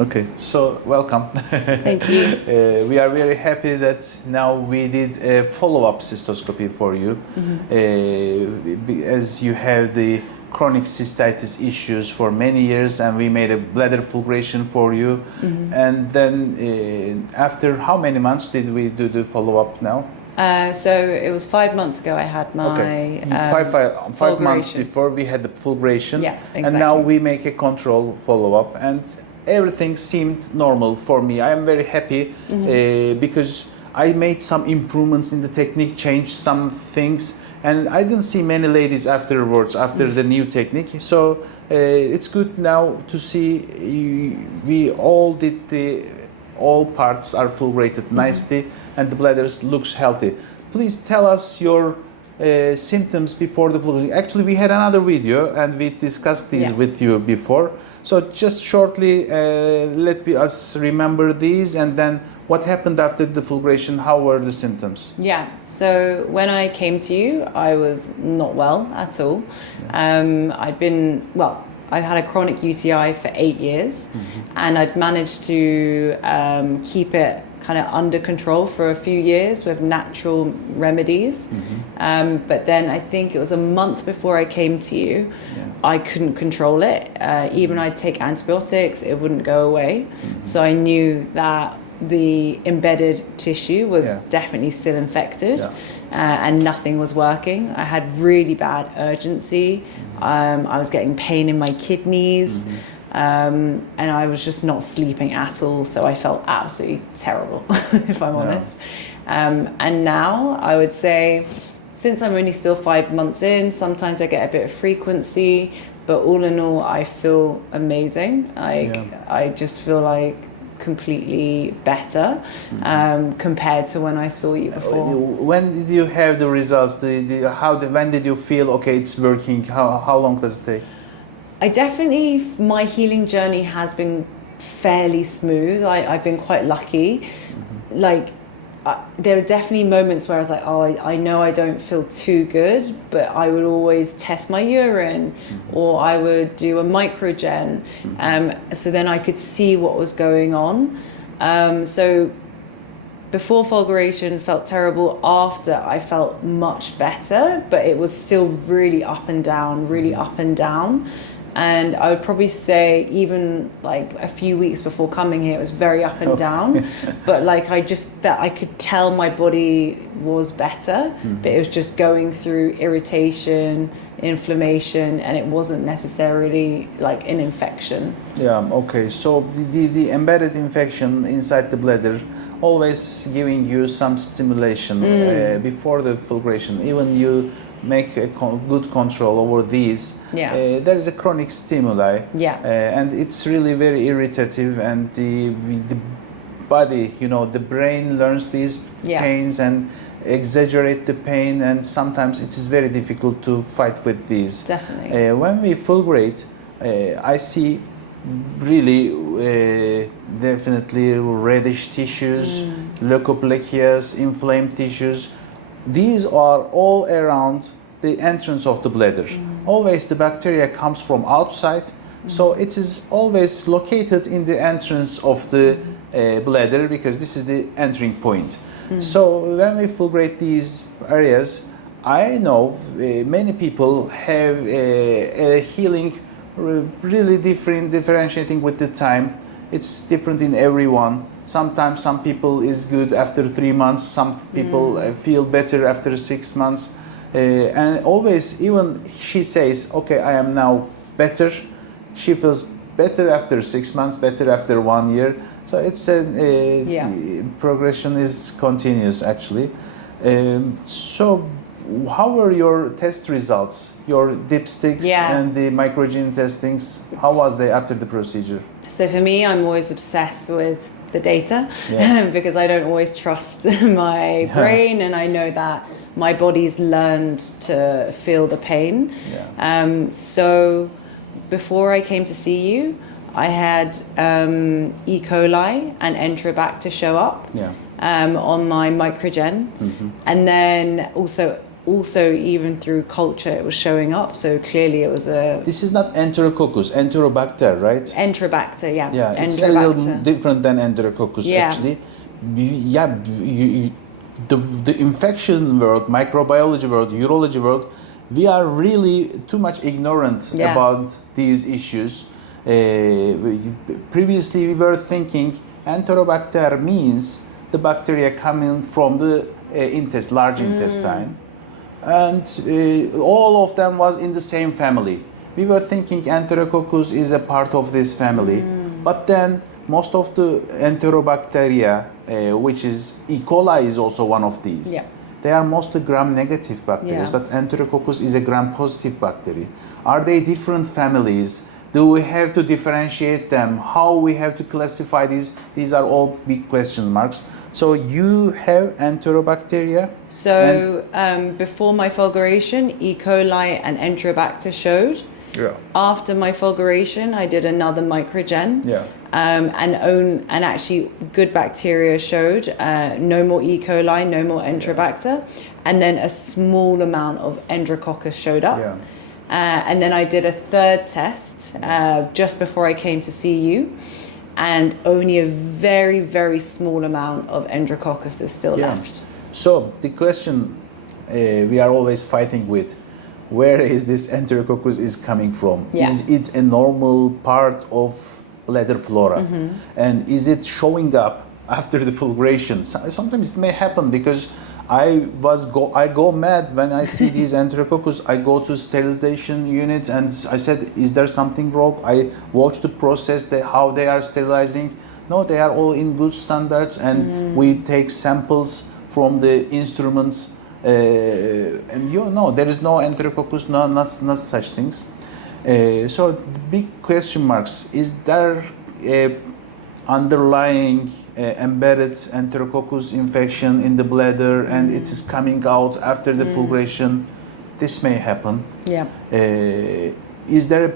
Okay, so welcome. Thank you. We are very happy that now we did a follow-up cystoscopy for you, as you have the chronic cystitis issues for many years, and we made a bladder fulguration for you. And then after how many months did we do the follow-up now? So it was 5 months ago I had my five months before we had the fulguration. Yeah, exactly. And now we make a control follow-up, and everything seemed normal for me. I am very happy because I made some improvements in the technique, changed some things, and I didn't see many ladies afterwards after the new technique. So it's good now to see we all did all parts are fulgurated nicely, and the bladders looks healthy. Please tell us your symptoms before the fulguration. Actually, we had another video and we discussed these with you before. So just shortly, let us remember these, and then what happened after the fulguration, how were the symptoms? Yeah, so when I came to you, I was not well at all. I had a chronic UTI for 8 years, and I'd managed to keep it kind of under control for a few years with natural remedies. But then I think it was a month before I came to you, I couldn't control it. Even I'd take antibiotics, it wouldn't go away. So I knew that the embedded tissue was definitely still infected, and nothing was working. I had really bad urgency. I was getting pain in my kidneys, and I was just not sleeping at all. So I felt absolutely terrible, if I'm honest. And now I would say, since I'm only still 5 months in, sometimes I get a bit of frequency, but all in all, I feel amazing. I just feel like completely better compared to when I saw you before. When did you have the results? When did you feel okay, it's working? How long does it take? My healing journey has been fairly smooth. I've been quite lucky. There are definitely moments where I was like, I know I don't feel too good, but I would always test my urine, or I would do a microgen, so then I could see what was going on. So before fulguration felt terrible. After, I felt much better, but it was still really up and down, really up and down. And I would probably say even like a few weeks before coming here, it was very up and down. But like I just felt I could tell my body was better, but it was just going through irritation, inflammation, and it wasn't necessarily like an infection. Yeah, okay. So the embedded infection inside the bladder always giving you some stimulation before the fulguration. Even you make a good control over these. There is a chronic stimuli, and it's really very irritative, and the body, the brain learns these pains and exaggerate the pain, and sometimes it is very difficult to fight with these. Definitely. When we fulgurate, I see really definitely reddish tissues, leukoplakias, inflamed tissues. These are all around the entrance of the bladder. Always the bacteria comes from outside, so it is always located in the entrance of the bladder, because this is the entering point. So when we fulgurate these areas, I know many people have a healing really differentiating with the time. It's different in everyone. Sometimes some people is good after 3 months, some people feel better after 6 months, and always, even she says, okay, I am now better, she feels better after 6 months, better after 1 year. So it's the progression is continuous actually. So how were your test results, your dipsticks and the microgen testings? How was they after the procedure? So for me, I'm always obsessed with the data because I don't always trust my brain, and I know that my body's learned to feel the pain. So before I came to see you, I had E. coli and Enterobacter show up on my microgen, and then also also even through culture it was showing up. So clearly it was a This is not Enterococcus, Enterobacter, right? Enterobacter, yeah. Yeah, it's a Enterobacter. little different than Enterococcus Yeah. actually. The infection world, microbiology world, urology world, we are really too much ignorant Yeah. about these issues. Previously, we were thinking Enterobacter means the bacteria coming from the large intestine, and all of them was in the same family. We were thinking Enterococcus is a part of this family, but then most of the Enterobacteria, which is E. coli, is also one of these. Yeah. They are mostly gram-negative bacteria, Yeah. but Enterococcus is a gram-positive bacteria. Are they different families? Do we have to differentiate them? How we have to classify these? These are all big question marks. So you have Enterobacteria. So before my fulguration, E. coli and Enterobacter showed. Yeah. After my fulguration, I did another microgen. Yeah. And actually good bacteria showed, no more E. coli, no more Enterobacter, and then a small amount of Enterococcus showed up. Yeah. And then I did a third test just before I came to see you, and only a very, very small amount of Enterococcus is still left. So the question we are always fighting with, where is this Enterococcus is coming from? Yeah. Is it a normal part of bladder flora? And is it showing up after the fulguration? Sometimes it may happen because I go mad when I see these Enterococcus. I go to sterilization unit and I said, is there something wrong? I watch the process, how they are sterilizing. No, they are all in good standards, and we take samples from the instruments, and there is no Enterococcus, not such things. So the big question marks, is there a underlying embedded Enterococcus infection in the bladder and it is coming out after the fulguration? This may happen. Yeah. Is there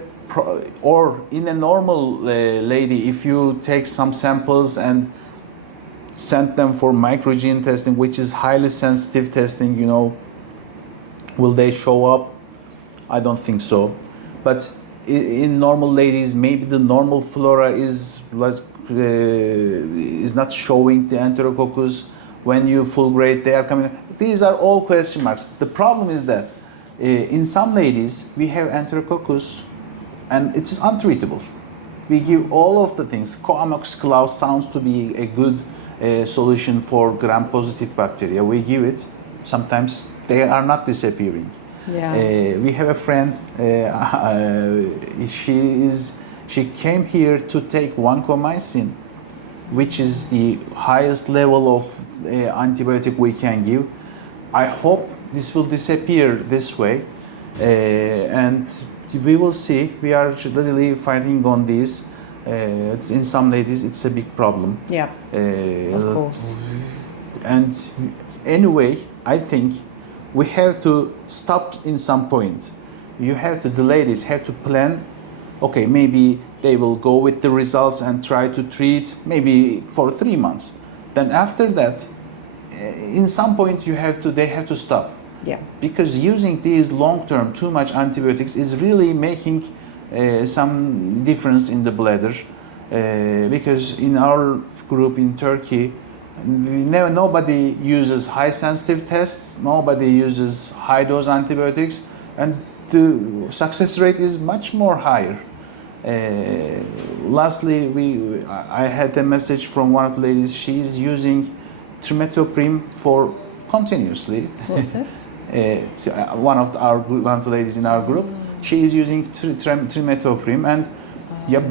or in a normal lady, if you take some samples and send them for microgene testing, which is highly sensitive testing, will they show up? I don't think so. But in normal ladies, maybe the normal flora is not showing the Enterococcus. When you fulgurate, they are coming. These are all question marks. The problem is that in some ladies, we have Enterococcus and it is untreatable. We give all of the things. Coamoxiclav sounds to be a good solution for gram-positive bacteria. We give it. Sometimes they are not disappearing. Yeah. We have a friend. She came here to take vancomycin, which is the highest level of antibiotic we can give. I hope this will disappear this way, and we will see. We are really fighting on this. In some ladies, it's a big problem. Yeah. Of course. And anyway, I think we have to stop in some point. The ladies have to plan. Okay, maybe they will go with the results and try to treat maybe for 3 months. Then after that, in some point they have to stop. Yeah. Because using these long-term too much antibiotics is really making some difference in the bladder. Because in our group in Turkey, nobody uses high sensitive tests, nobody uses high dose antibiotics, and the success rate is much more higher. Lastly, I had a message from one of the ladies. She is using trimethoprim for continuously. What's this? One of the ladies in our group, she is using trimethoprim, and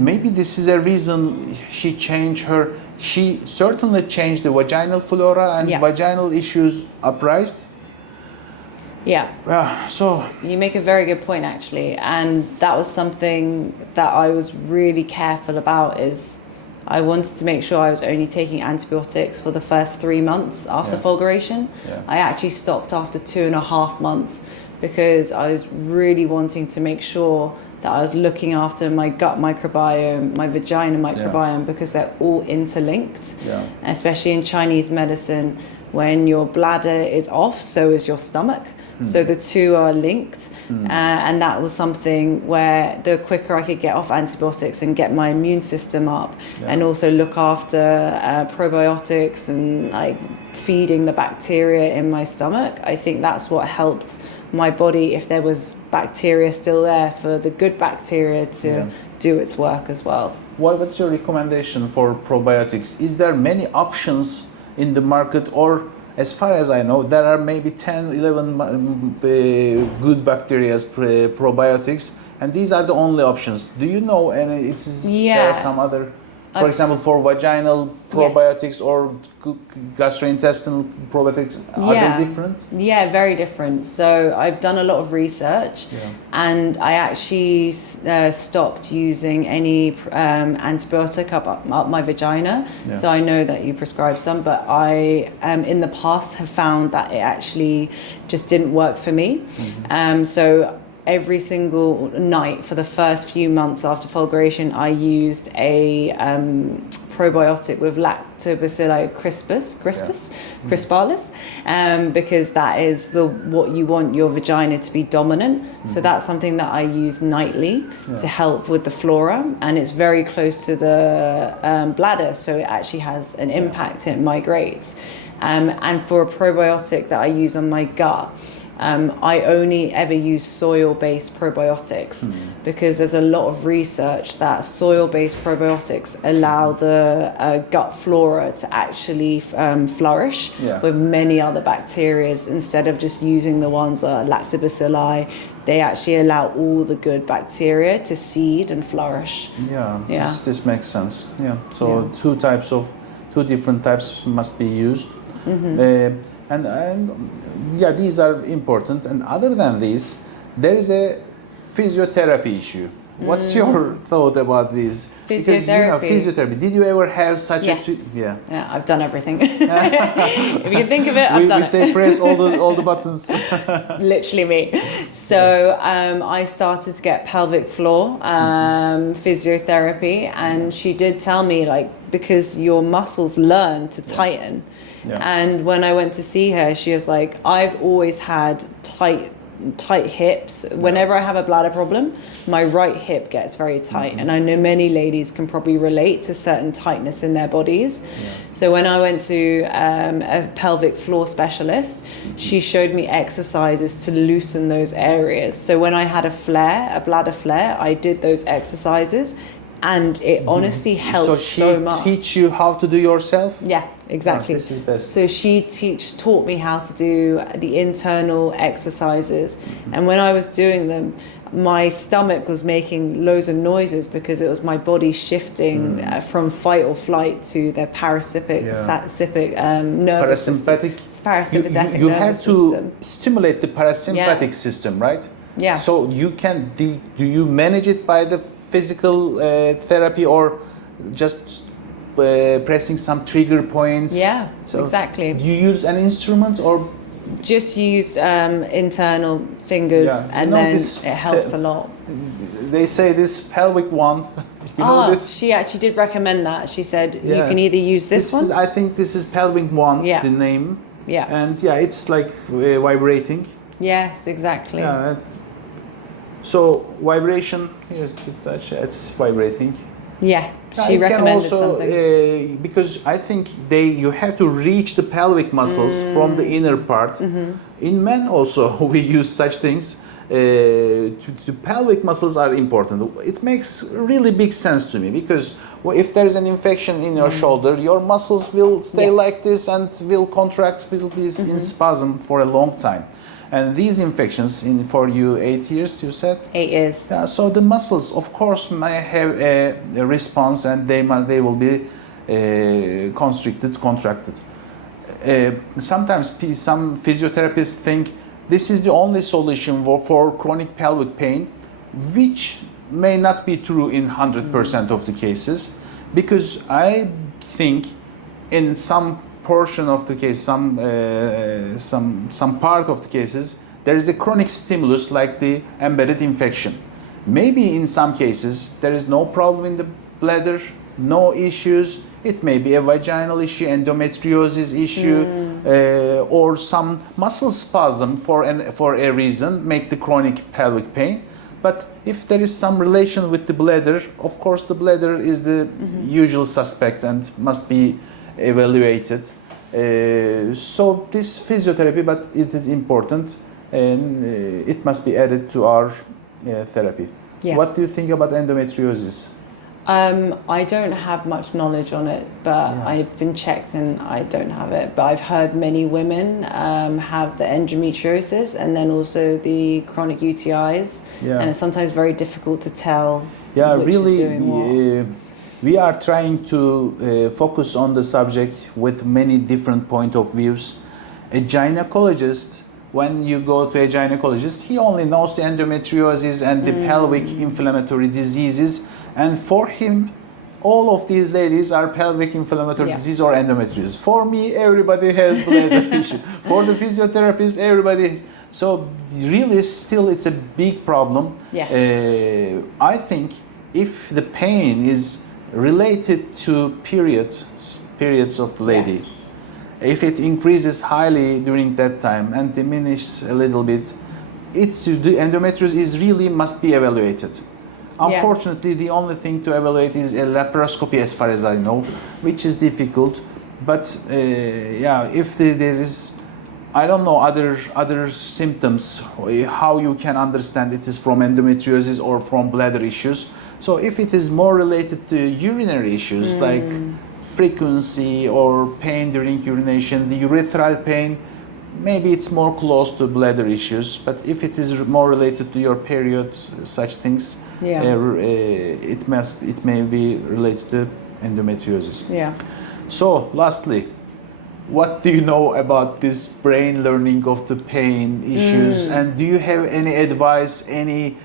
maybe this is a reason she changed her. She certainly changed the vaginal flora and vaginal issues uprised. Yeah. So you make a very good point, actually, and that was something that I was really careful about. Is I wanted to make sure I was only taking antibiotics for the first 3 months after fulguration. Yeah. I actually stopped after 2.5 months because I was really wanting to make sure that I was looking after my gut microbiome, my vagina microbiome, because they're all interlinked. Yeah. Especially in Chinese medicine, when your bladder is off, so is your stomach. So the two are linked. And that was something where the quicker I could get off antibiotics and get my immune system up, and also look after probiotics and like feeding the bacteria in my stomach, I think that's what helped my body, if there was bacteria still there, for the good bacteria to do its work as well. What's your recommendation for probiotics? Is there many options in the market, or as far as I know, there are maybe 10, 11 good bacteria probiotics, and these are the only options. Do you know any? There are some other, for example, for vaginal probiotics or gastrointestinal probiotics. Are they different? Yeah, very different. So I've done a lot of research, and I actually stopped using any antibiotic up my vagina. So I know that you prescribe some, but I in the past have found that it actually just didn't work for me. So every single night for the first few months after fulguration, I used a probiotic with Lactobacilli crispalis, because that is what you want your vagina to be dominant. So that's something that I use nightly to help with the flora, and it's very close to the bladder, so it actually has an impact. It migrates. And for a probiotic that I use on my gut, I only ever use soil-based probiotics, because there's a lot of research that soil-based probiotics allow the gut flora to actually flourish with many other bacteria, instead of just using the ones that are lactobacilli. They actually allow all the good bacteria to seed and flourish. This makes sense. So two different types must be used. And these are important. And other than this, there is a physiotherapy issue. What's your thought about this? Physiotherapy. Because, physiotherapy. Did you ever have such a? Yeah, I've done everything. If you can think of it, I've done it. We say press all the buttons. Literally me. So I started to get pelvic floor physiotherapy, and she did tell me, like, because your muscles learn to tighten. And when I went to see her, she was like, I've always had tight hips. Whenever I have a bladder problem, my right hip gets very tight. And I know many ladies can probably relate to certain tightness in their bodies. So when I went to a pelvic floor specialist, she showed me exercises to loosen those areas. So when I had a bladder flare, I did those exercises, and it honestly helped so much. So she teach you how to do yourself? Yeah, exactly. This is best. So she taught me how to do the internal exercises. And when I was doing them, my stomach was making loads of noises, because it was my body shifting from fight or flight to the parasympathetic nervous parasympathetic. Parasympathetic You nervous have system. to stimulate the parasympathetic system, right? Yeah. So you can do you manage it by the physical therapy, or just pressing some trigger points? Yeah, so exactly. You use an instrument, or just used internal fingers, and then it helped a lot. They say this pelvic wand. She actually did recommend that. She said you can either use this one. I think this is pelvic wand, the name. And it's like vibrating. Yes, exactly. So vibration, it's vibrating. Yeah, she recommended something. Because I think you have to reach the pelvic muscles from the inner part. In men also we use such things. The pelvic muscles are important. It makes really big sense to me, because if there's an infection in your shoulder, your muscles will stay like this and will contract, will be in spasm for a long time. And these infections, for you, 8 years, you said? 8 years. Yeah, so the muscles, of course, may have a response, and they will be contracted. Sometimes some physiotherapists think this is the only solution for chronic pelvic pain, which may not be true in 100% of the cases, because I think in some portion of the case, some part of the cases, there is a chronic stimulus like the embedded infection. Maybe in some cases there is no problem in the bladder, no issues. It may be a vaginal issue, endometriosis issue, or some muscle spasm for a reason make the chronic pelvic pain. But if there is some relation with the bladder, of course the bladder is the usual suspect and must be evaluated. So this physiotherapy, but is this important, and it must be added to our therapy. Yeah. What do you think about endometriosis? I don't have much knowledge on it, but I've been checked and I don't have it. But I've heard many women have the endometriosis and then also the chronic UTIs, and it's sometimes very difficult to tell which is doing what. We are trying to focus on the subject with many different point of views. A gynecologist, when you go to a gynecologist, he only knows the endometriosis and the pelvic inflammatory diseases. And for him, all of these ladies are pelvic inflammatory disease or endometriosis. For me, everybody has bladder issue. For the physiotherapist, everybody has. So really, still, it's a big problem. Yes. I think if the pain is related to periods of the lady, if it increases highly during that time and diminishes a little bit, the endometriosis is really must be evaluated. Unfortunately, the only thing to evaluate is a laparoscopy, as far as I know, which is difficult. But if there is, I don't know, other symptoms, how you can understand it is from endometriosis or from bladder issues. So if it is more related to urinary issues like frequency or pain during urination, the urethral pain, maybe it's more close to bladder issues. But if it is more related to your period, such things, it may be related to endometriosis. Yeah. So lastly, what do you know about this brain learning of the pain issues? And do you have any advice, any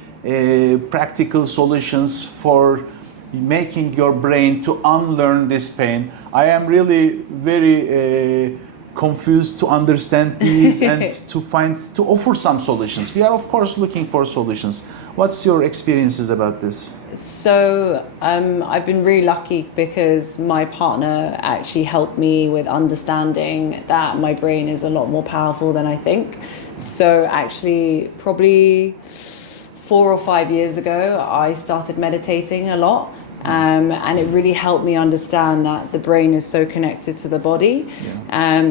practical solutions for making your brain to unlearn this pain? I am really very confused to understand these and to offer some solutions. We are of course looking for solutions. What's your experiences about this? So I've been really lucky because my partner actually helped me with understanding that my brain is a lot more powerful than I think. So actually probably 4 or 5 years ago, I started meditating a lot. And it really helped me understand that the brain is so connected to the body.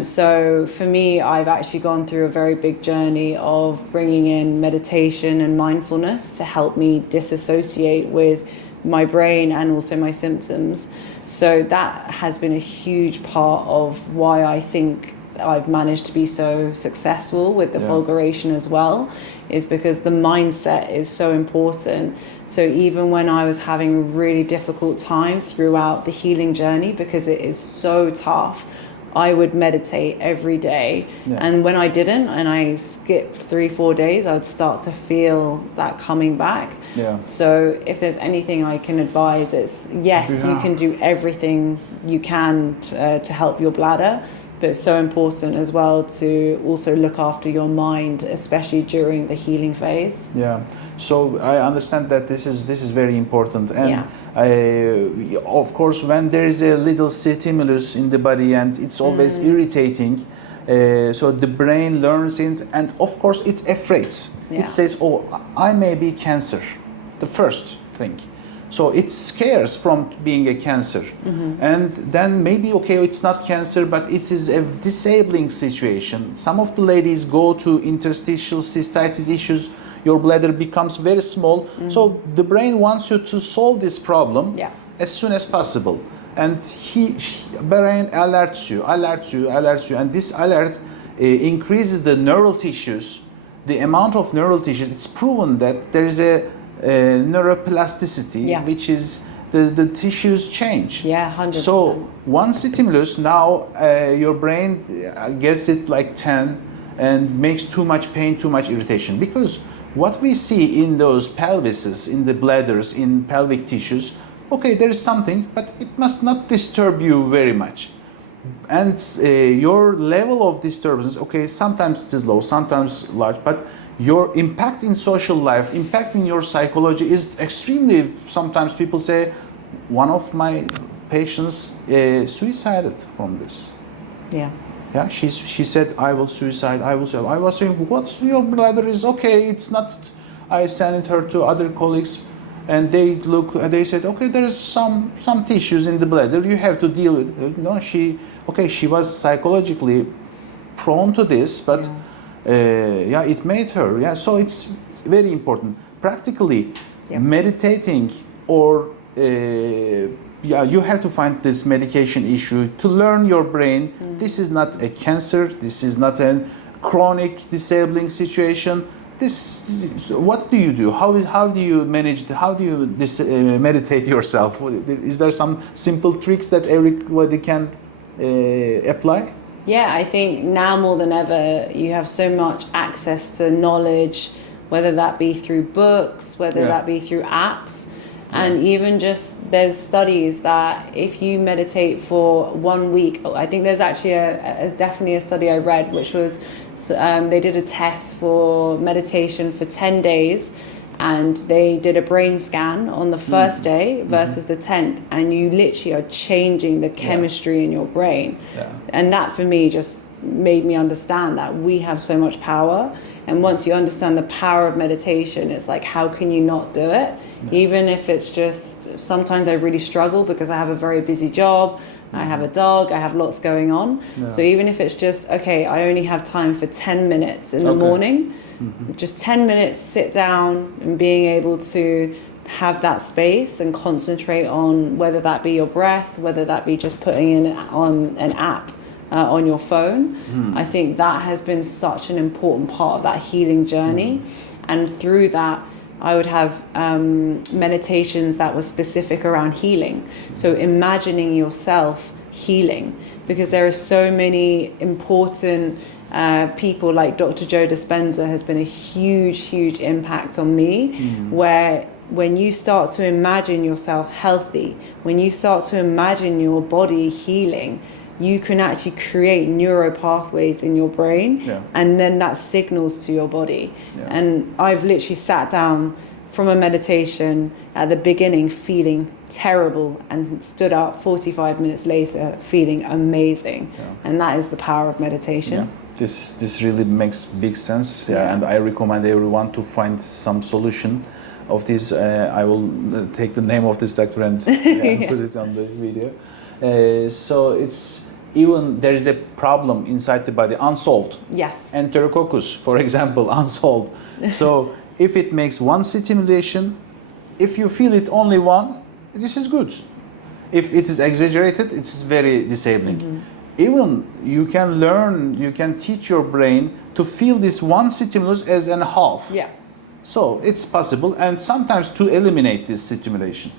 So for me, I've actually gone through a very big journey of bringing in meditation and mindfulness to help me disassociate with my brain and also my symptoms. So that has been a huge part of why I think I've managed to be so successful with the fulguration as well, is because the mindset is so important. So even when I was having a really difficult time throughout the healing journey, because it is so tough, I would meditate every day. And when I didn't, and I skipped 3-4 days, I would start to feel that coming back. So if there's anything I can advise, it's you can do everything you can to help your bladder, but it's so important as well to also look after your mind, especially during the healing phase. So I understand that this is very important, and of course when there is a little stimulus in the body and it's always irritating, so the brain learns it, and of course it afraids. It says, oh, I may be cancer, the first thing. So it scares from being a cancer. And then maybe, okay, it's not cancer, but it is a disabling situation. Some of the ladies go to interstitial cystitis issues. Your bladder becomes very small. So the brain wants you to solve this problem as soon as possible. And brain alerts you. And this alert increases the neural tissues, the amount of neural tissues. It's proven that there is a neuroplasticity, which is the tissues change. 100%. So one stimulus, now your brain gets it like 10 and makes too much pain, too much irritation. Because what we see in those pelvises, in the bladders, in pelvic tissues, okay, there is something, but it must not disturb you very much. And your level of disturbance, okay, sometimes it is low, sometimes large, but your impact in social life, impact in your psychology is extremely, sometimes people say, one of my patients suicided from this. Yeah, she said, I will suicide, I will suicide. I was saying, what, your bladder is okay, it's not. I sent her to other colleagues, and they look, and they said, okay, there is some tissues in the bladder, you have to deal with it. No, she was psychologically prone to this, but it made her. Yeah, so it's very important. Practically, meditating or you have to find this medication issue to learn your brain. This is not a cancer. This is not a chronic disabling situation. What do you do? How do you manage? How do you meditate yourself? Is there some simple tricks that everybody can apply? Yeah, I think now more than ever, you have so much access to knowledge, whether that be through books, whether that be through apps. And even just, there's studies that if you meditate for 1 week, I think there's actually definitely a study I read, which was they did a test for meditation for 10 days, and they did a brain scan on the first day versus the 10th, and you literally are changing the chemistry in your brain. And that for me just made me understand that we have so much power. And once you understand the power of meditation, it's like, how can you not do it? Even if it's just, sometimes I really struggle because I have a very busy job, I have a dog, I have lots going on. So even if it's just, okay, I only have time for 10 minutes in the morning, just 10 minutes, sit down and being able to have that space and concentrate on whether that be your breath, whether that be just putting in on an app on your phone. I think that has been such an important part of that healing journey. And through that, I would have meditations that were specific around healing. So imagining yourself healing, because there are so many important people, like Dr. Joe Dispenza has been a huge impact on me, where when you start to imagine yourself healthy, when you start to imagine your body healing, you can actually create neural pathways in your brain, and then that signals to your body. And I've literally sat down from a meditation at the beginning feeling terrible and stood up 45 minutes later feeling amazing. And that is the power of meditation. This really makes big sense. And I recommend everyone to find some solution of this. I will take the name of this doctor and put it on the video. So it's, even there is a problem inside the body unsolved. Enterococcus, for example, unsolved. So if it makes one stimulation, if you feel it only one, this is good. If it is exaggerated, it's very disabling. Even you can learn, you can teach your brain to feel this one stimulus as a half. So it's possible, and sometimes to eliminate this stimulation.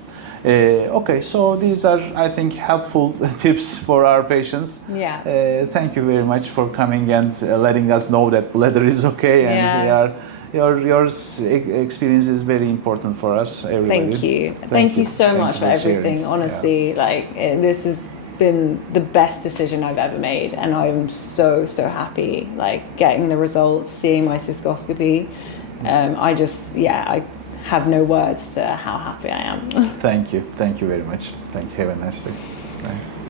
Okay, so these are, I think, helpful tips for our patients. Thank you very much for coming and letting us know that bladder is okay, and your experience is very important for us, everybody. Thank you so much for everything. Honestly, this has been the best decision I've ever made, and I'm so happy. Like getting the results, seeing my cystoscopy. I have no words to how happy I am. Thank you very much. Thank you. Have a nice day. Bye.